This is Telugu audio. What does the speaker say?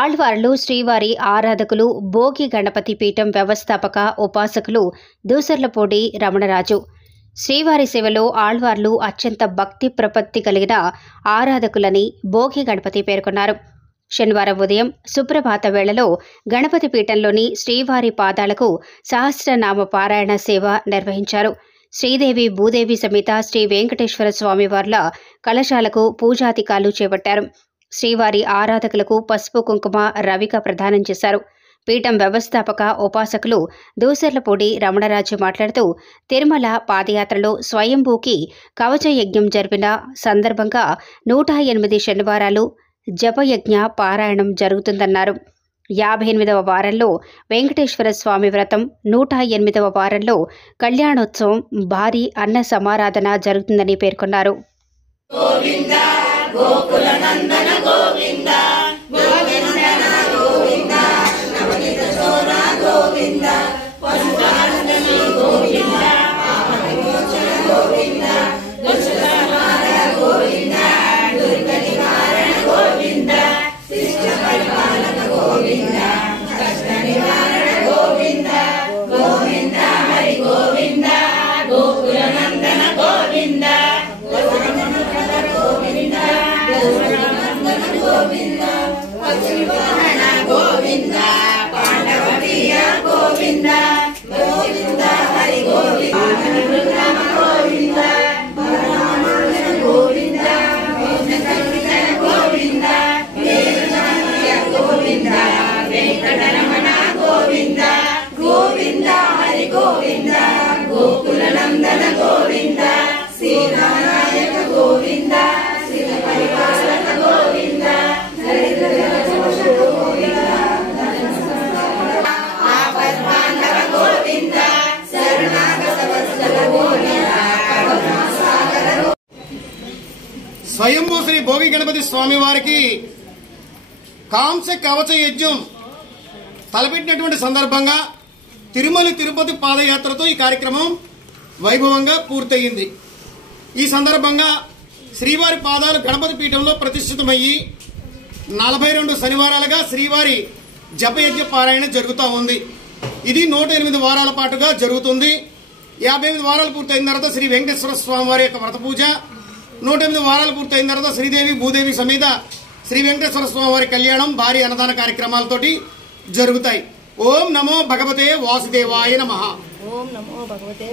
ఆళ్వార్లు శ్రీవారి ఆరాధకులు భోగి గణపతి పీఠం వ్యవస్థాపక ఉపాసకులు దూసర్లపూడి రమణరాజు. శ్రీవారి సేవలో ఆళ్వార్లు అత్యంత భక్తి ప్రపత్తి కలిగిన ఆరాధకులని భోగి గణపతి పేర్కొన్నారు. శనివారం ఉదయం సుప్రభాత వేళలో గణపతి పీఠంలోని శ్రీవారి పాదాలకు సహస్రనామ పారాయణ సేవ నిర్వహించారు. శ్రీదేవి భూదేవి సమేత శ్రీ వెంకటేశ్వర స్వామివార్ల కలశాలకు పూజాధికాలు చేపట్టారు. శ్రీవారి ఆరాధకులకు పసుపు కుంకుమ రవిక ప్రదానం చేశారు. పీఠం వ్యవస్థాపక ఉపాసకులు దూసర్లపూడి రమణరాజు మాట్లాడుతూ, తిరుమల పాదయాత్రలో స్వయంభూకి కవచ యజ్ఞం జరిపిన సందర్భంగా 108 శనివారాలు జపయజ్ఞ పారాయణం జరుగుతుందన్నారు. 58వ వారంలో వెంకటేశ్వర స్వామి వ్రతం, 108వ వారంలో కళ్యాణోత్సవం, భారీ అన్న సమారాధన జరుగుతుందని పేర్కొన్నారు. గోవింద గోకుల నందన గోవింద గోవింద గోవింద నవనీత చోర గోవింద పశురానందని గోవింద పాపవిమోచన గోవింద దుష్కర్మార గోవింద దుర్గ నివారణ గోవింద శిష్ట పరిపాలక గోవింద కష్ట నివారణ గోవింద గోవింద హరి గోవింద గోకుల నందన గోవింద గోవింద పశ్చిమవాహన గోవింద పాండవ ప్రియ గోవింద గోవింద హరి గోవింద గోవింద గోవింద గోవింద గోవింద వెంకటరమణ గోవింద గోవింద హరి గోవింద గోకుల నందన గోవింద శ్రీనారాయణ గోవింద శ్రీ పరిపాలక గోవింద ఆపద్బాంధవ గోవింద శరణాగత వత్సల గోవింద. స్వయంభూ శ్రీ భోగి గణపతి స్వామి వారికి కాంస్య కవచ యజ్ఞం తలపెట్టినటువంటి సందర్భంగా తిరుమల తిరుపతి పాదయాత్రతో ఈ కార్యక్రమం వైభవంగా పూర్తయింది. ఈ సందర్భంగా శ్రీవారి పాదాలు గణపతి పీఠంలో ప్రతిష్ఠితమయ్యి 42 శనివారాలుగా శ్రీవారి జపయజ్ఞ పారాయణ జరుగుతూ ఉంది. ఇది 108 వారాల పాటుగా జరుగుతుంది. 58 వారాలు పూర్తయిన తర్వాత శ్రీ వెంకటేశ్వర స్వామి వారి యొక్క వ్రత పూజ, 108 వారాలు పూర్తయిన తర్వాత శ్రీదేవి భూదేవి సమేత శ్రీ వెంకటేశ్వర స్వామి వారి కళ్యాణం, భారీ అన్నదాన కార్యక్రమాలతోటి జరుగుతాయి. ఓం నమో భగవతే వాసుదేవాయ నమః. ఓం నమో భగవతే